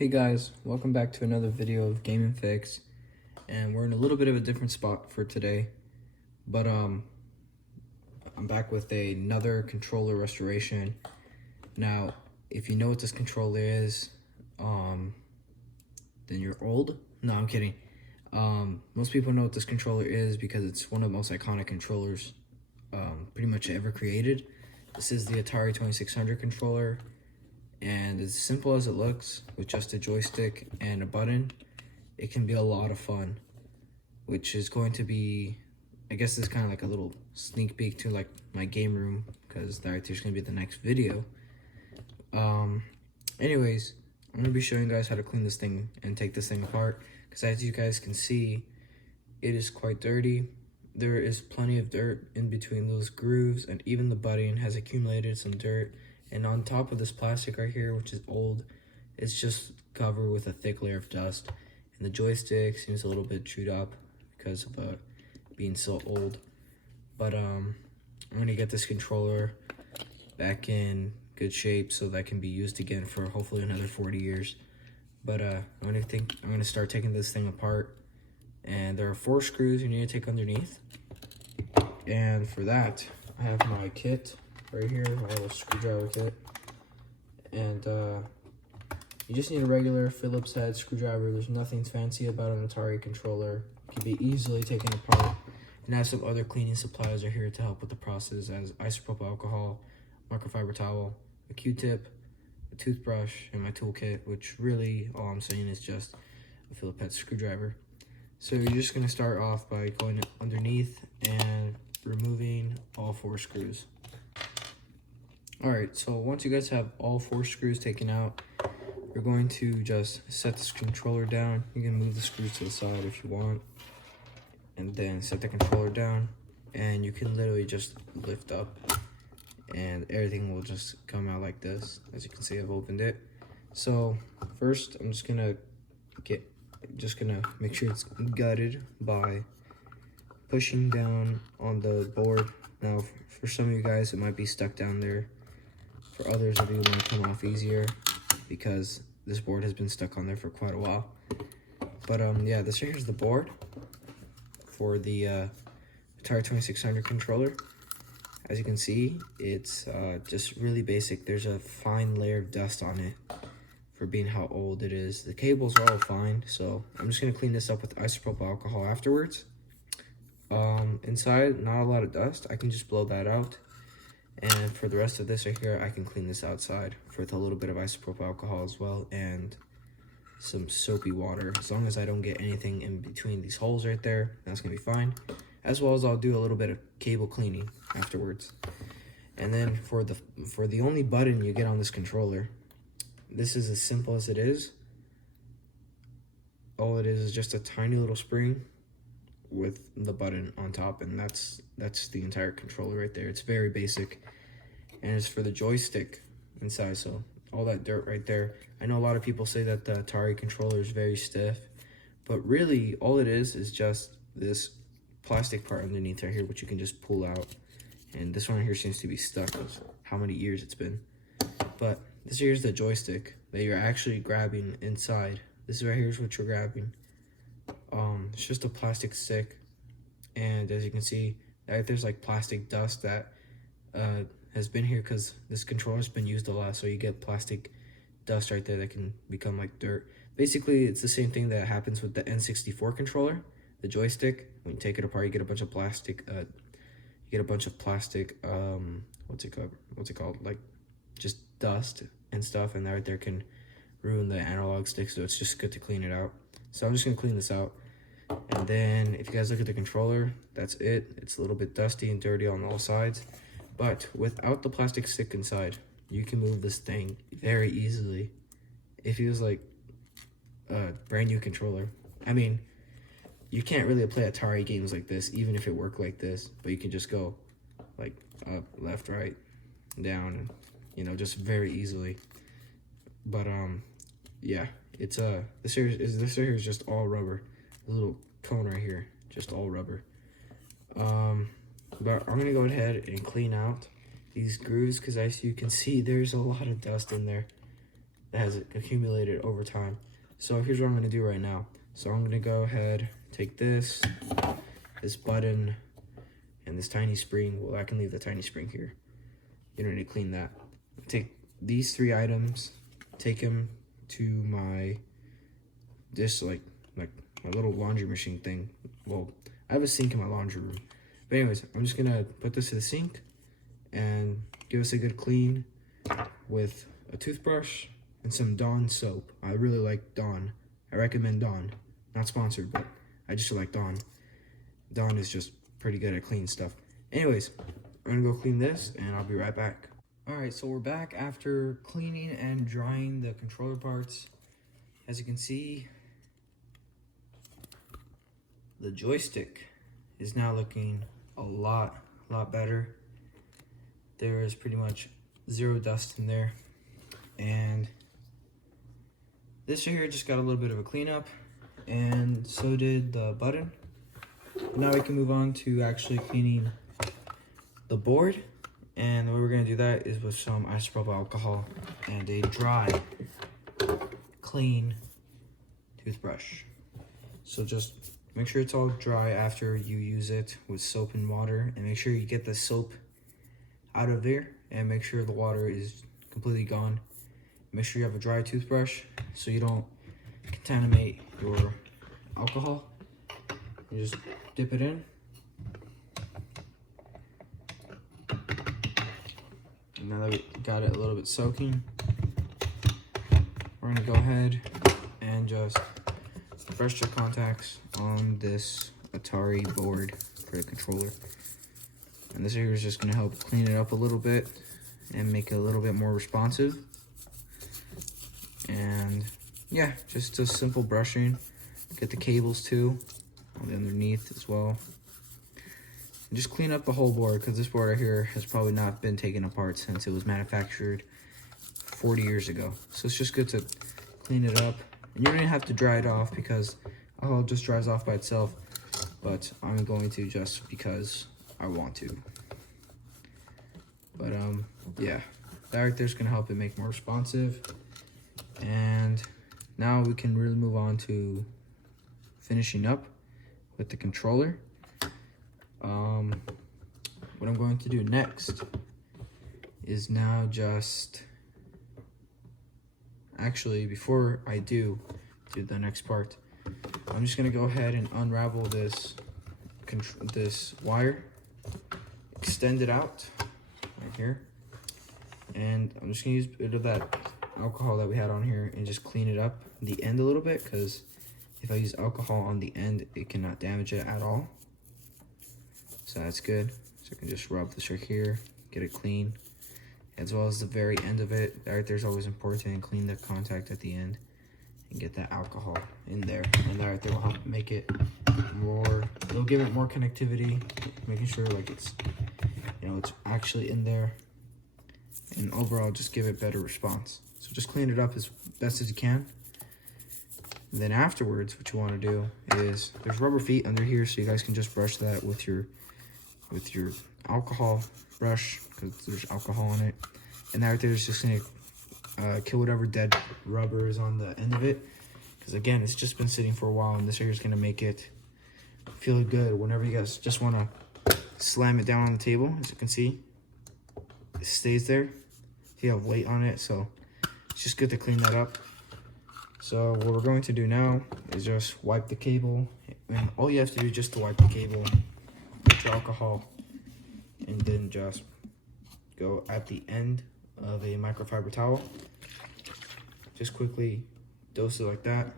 Hey guys, welcome back to another video of Game and Fix, and we're in a little bit of a different spot for today, but I'm back with another controller restoration. Now, if you know what this controller is, then you're old. No, I'm kidding. Most people know what this controller is because it's one of the most iconic controllers pretty much ever created. This is the Atari 2600 controller. And as simple as it looks, with just a joystick and a button, it can be a lot of fun, which is going to be, I guess this is kind of like a little sneak peek to like my game room, because right there's going to be the next video. Anyways, I'm going to be showing you guys how to clean this thing and take this thing apart, because as you guys can see, it is quite dirty. There is plenty of dirt in between those grooves, and even the button has accumulated some dirt. And on top of this plastic right here, which is old, it's just covered with a thick layer of dust. And the joystick seems a little bit chewed up because of being so old. But I'm gonna get this controller back in good shape so that can be used again for hopefully another 40 years. But I'm gonna start taking this thing apart. And there are 4 screws you need to take underneath. And for that, I have my kit right here, my little screwdriver kit, and you just need a regular Phillips head screwdriver. There's nothing fancy about an Atari controller. It can be easily taken apart, and I have some other cleaning supplies are here to help with the process, as isopropyl alcohol, microfiber towel, a Q-tip, a toothbrush, and my toolkit, which really all I'm saying is just a Phillips head screwdriver. So you're just going to start off by going underneath and removing all 4 screws. Alright, so once you guys have all 4 screws taken out, you're going to just set this controller down. You can move the screws to the side if you want, and then set the controller down, and you can literally just lift up and everything will just come out like this. As you can see, I've opened it. So first I'm just gonna make sure it's gutted by pushing down on the board. Now for some of you guys it might be stuck down there. For others of you, it might come off easier because this board has been stuck on there for quite a while. But yeah, this right here is the board for the Atari 2600 controller. As you can see, it's just really basic. There's a fine layer of dust on it for being how old it is. The cables are all fine, so I'm just gonna clean this up with isopropyl alcohol afterwards. Inside, not a lot of dust. I can just blow that out. And for the rest of this right here, I can clean this outside with a little bit of isopropyl alcohol as well, and some soapy water. As long as I don't get anything in between these holes right there, that's gonna be fine. As well as I'll do a little bit of cable cleaning afterwards. And then for the only button you get on this controller, this is as simple as it is. All it is just a tiny little spring with the button on top, and that's the entire controller right there. It's very basic, and it's for the joystick inside. So all that dirt right there, I know a lot of people say that the Atari controller is very stiff, but really all it is just this plastic part underneath right here, which you can just pull out. And this one right here seems to be stuck with how many years it's been. But this here is the joystick that you're actually grabbing inside. This right here is what you're grabbing. It's just a plastic stick, and as you can see, there's like plastic dust that has been here because this controller's been used a lot, so you get plastic dust right there that can become like dirt. Basically, it's the same thing that happens with the N64 controller, the joystick. When you take it apart, you get a bunch of plastic. What's it called? Like just dust and stuff, and that right there can ruin the analog stick. So it's just good to clean it out. So I'm just gonna clean this out. And then if you guys look at the controller, that's it. It's a little bit dusty and dirty on all sides, but without the plastic stick inside, you can move this thing very easily. It feels like a brand new controller. I mean, you can't really play Atari games like this, even if it worked like this, but you can just go like up, left, right, down, and you know, just very easily. But yeah, it's this here is just all rubber. A little cone right here, just all rubber. But I'm gonna go ahead and clean out these grooves, because as you can see, there's a lot of dust in there. that has accumulated over time. So here's what I'm gonna do right now. So I'm gonna go ahead, take this button, and this tiny spring. Well, I can leave the tiny spring here. You don't need to clean that. Take these 3 items, take them to my, like my little laundry machine thing. Well, I have a sink in my laundry room. But anyways, I'm just gonna put this to the sink and give us a good clean with a toothbrush and some Dawn soap. I really like Dawn. I recommend Dawn. Not sponsored, but I just like Dawn. Dawn is just pretty good at cleaning stuff. Anyways, I'm gonna go clean this and I'll be right back. Alright, so we're back after cleaning and drying the controller parts. As you can see, the joystick is now looking a lot better. There is pretty much 0 dust in there. And this right here just got a little bit of a cleanup, and so did the button. Now we can move on to actually cleaning the board. And the way we're gonna do that is with some isopropyl alcohol and a dry, clean toothbrush. So just make sure it's all dry after you use it with soap and water, and make sure you get the soap out of there and make sure the water is completely gone. Make sure you have a dry toothbrush so you don't contaminate your alcohol. You just dip it in. And now that we got it a little bit soaking, we're gonna go ahead and just brush the contacts on this Atari board for the controller. And this here is just gonna help clean it up a little bit and make it a little bit more responsive. And yeah, just a simple brushing. Get the cables too on the underneath as well. And just clean up the whole board, because this board right here has probably not been taken apart since it was manufactured 40 years ago. So it's just good to clean it up. And you don't even have to dry it off because it just dries off by itself. But I'm going to just because I want to. But yeah, that right there is gonna help it make more responsive. And now we can really move on to finishing up with the controller. What I'm going to do next is now just, actually before I do the next part, I'm just gonna go ahead and unravel this wire, extend it out right here, and I'm just gonna use a bit of that alcohol that we had on here and just clean it up the end a little bit, because if I use alcohol on the end, it cannot damage it at all. So that's good. So I can just rub this right here, get it clean, as well as the very end of it. That right there is always important, and clean the contact at the end and get that alcohol in there. And that right there will help make it more, it'll give it more connectivity, making sure like it's, it's actually in there, and overall just give it better response. So just clean it up as best as you can. And then afterwards, what you want to do is, there's rubber feet under here, so you guys can just brush that with your alcohol brush, because there's alcohol in it. And that right there is just gonna kill whatever dead rubber is on the end of it, because again, it's just been sitting for a while, and this here is gonna make it feel good whenever you guys just want to slam it down on the table. As you can see, it stays there. You have weight on it, so it's just good to clean that up. So what we're going to do now is just wipe the cable, and all you have to do is just to wipe the cable with your alcohol, and then just go at the end of a microfiber towel. Just quickly dose it like that,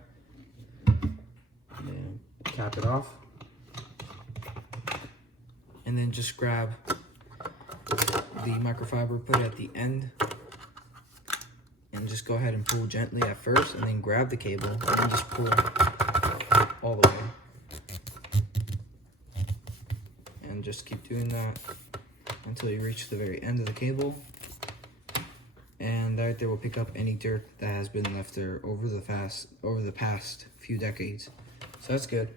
and then cap it off, and then just grab the microfiber, put it at the end, and just go ahead and pull gently at first, and then grab the cable and then just pull all the way, and just keep doing that until you reach the very end of the cable. And that right there will pick up any dirt that has been left there over the past few decades. So that's good.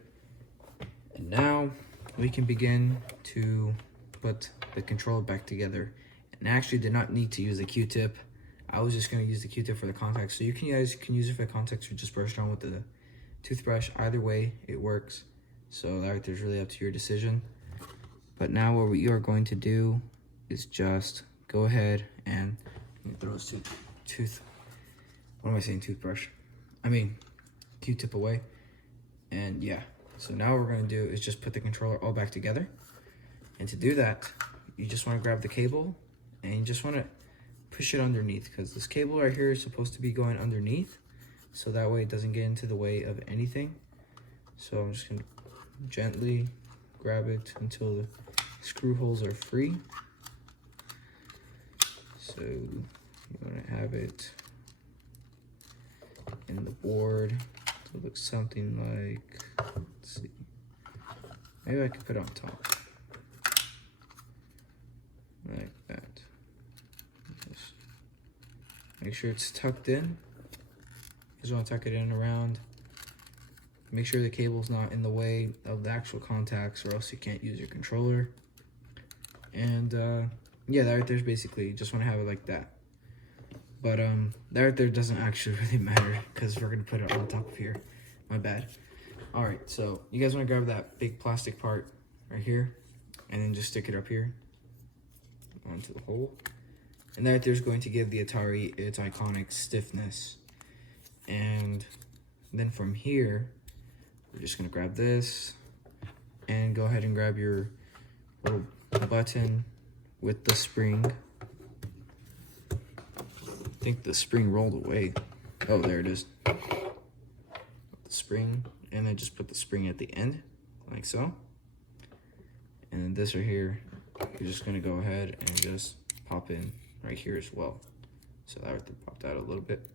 And now we can begin to put the controller back together. And I actually did not need to use a Q-tip. I was just gonna use the Q-tip for the contacts. So you guys can use it for the contacts or just brush it on with the toothbrush. Either way, it works. So that right there's really up to your decision. But now what we are going to do is just go ahead and throw this toothbrush. I mean, Q-tip away. And yeah, so now what we're gonna do is just put the controller all back together. And to do that, you just wanna grab the cable and you just wanna push it underneath, because this cable right here is supposed to be going underneath, so that way it doesn't get into the way of anything. So I'm just gonna gently grab it until the screw holes are free. So you want to have it in the board. So it looks something like, let's see, maybe I could put it on top like that. Just make sure it's tucked in. Just want to tuck it in around. Make sure the cable's not in the way of the actual contacts, or else you can't use your controller. And yeah, that right there's basically, just want to have it like that. But that right there doesn't actually really matter, because we're gonna put it on top of here. My bad. All right, so you guys want to grab that big plastic part right here, and then just stick it up here onto the hole. And that right there's going to give the Atari its iconic stiffness. And then from here, we're just gonna grab this and go ahead and grab your little button with the spring. I think the spring rolled away. Oh, there it is. The spring, and then just put the spring at the end, like so. And then this right here, you're just gonna go ahead and just pop in right here as well. So that right there popped out a little bit.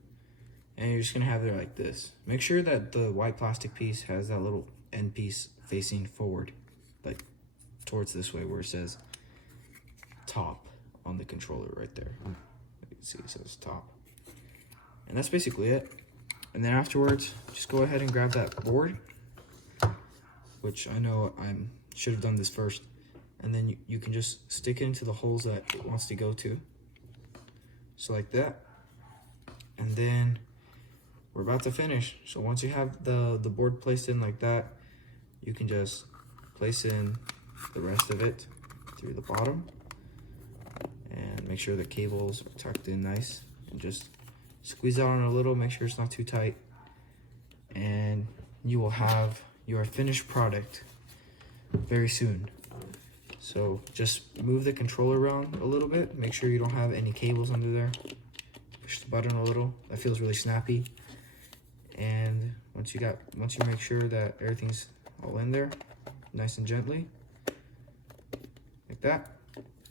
And you're just gonna have it like this. Make sure that the white plastic piece has that little end piece facing forward, like towards this way where it says top on the controller right there. You can see it says top. And that's basically it. And then afterwards, just go ahead and grab that board, which I know I should have done this first. And then you can just stick it into the holes that it wants to go to. So like that. And then we're about to finish. So once you have the board placed in like that, you can just place in the rest of it through the bottom and make sure the cables are tucked in nice, and just squeeze out on it a little, make sure it's not too tight, and you will have your finished product very soon. So just move the controller around a little bit, make sure you don't have any cables under there, push the button a little, that feels really snappy. And once you make sure that everything's all in there, nice and gently, like that,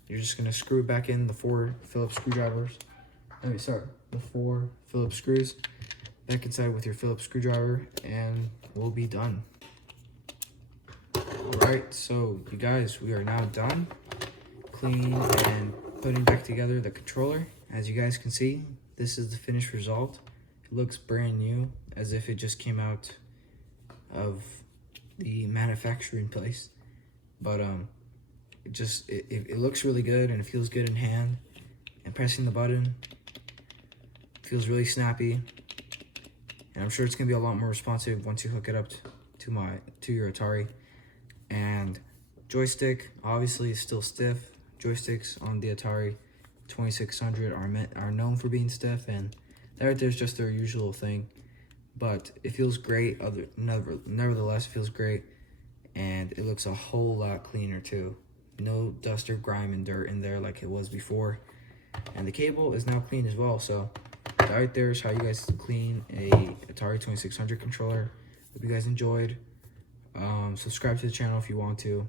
you're just gonna screw it back in the 4 Phillips screwdrivers. The 4 Phillips screws back inside with your Phillips screwdriver, and we'll be done. All right, so you guys, we are now done cleaning and putting back together the controller. As you guys can see, this is the finished result. It looks brand new, as if it just came out of the manufacturing place. But it looks really good, and it feels good in hand. And pressing the button feels really snappy. And I'm sure it's gonna be a lot more responsive once you hook it up to your Atari. And joystick obviously is still stiff. Joysticks on the Atari 2600 are known for being stiff, and that right there's just their usual thing. But it feels great. Nevertheless, it feels great, and it looks a whole lot cleaner too. No dust or grime and dirt in there like it was before. And the cable is now clean as well. So that right there is how you guys clean a Atari 2600 controller. Hope you guys enjoyed. Subscribe to the channel if you want to.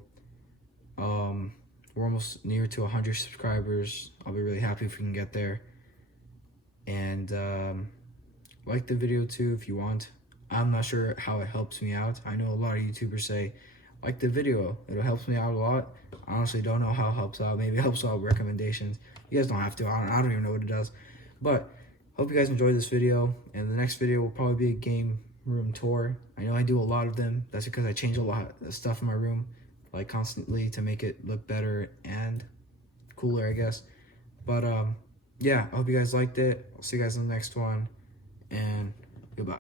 We're almost near to 100 subscribers. I'll be really happy if we can get there. And like the video too if you want. I'm not sure how it helps me out. I know a lot of YouTubers say, like the video, it helps me out a lot. I honestly don't know how it helps out. Maybe it helps out with recommendations. You guys don't have to. I don't even know what it does. But hope you guys enjoyed this video. And the next video will probably be a game room tour. I know I do a lot of them. That's because I change a lot of stuff in my room, like constantly, to make it look better and cooler, I guess. But yeah, I hope you guys liked it. I'll see you guys in the next one, and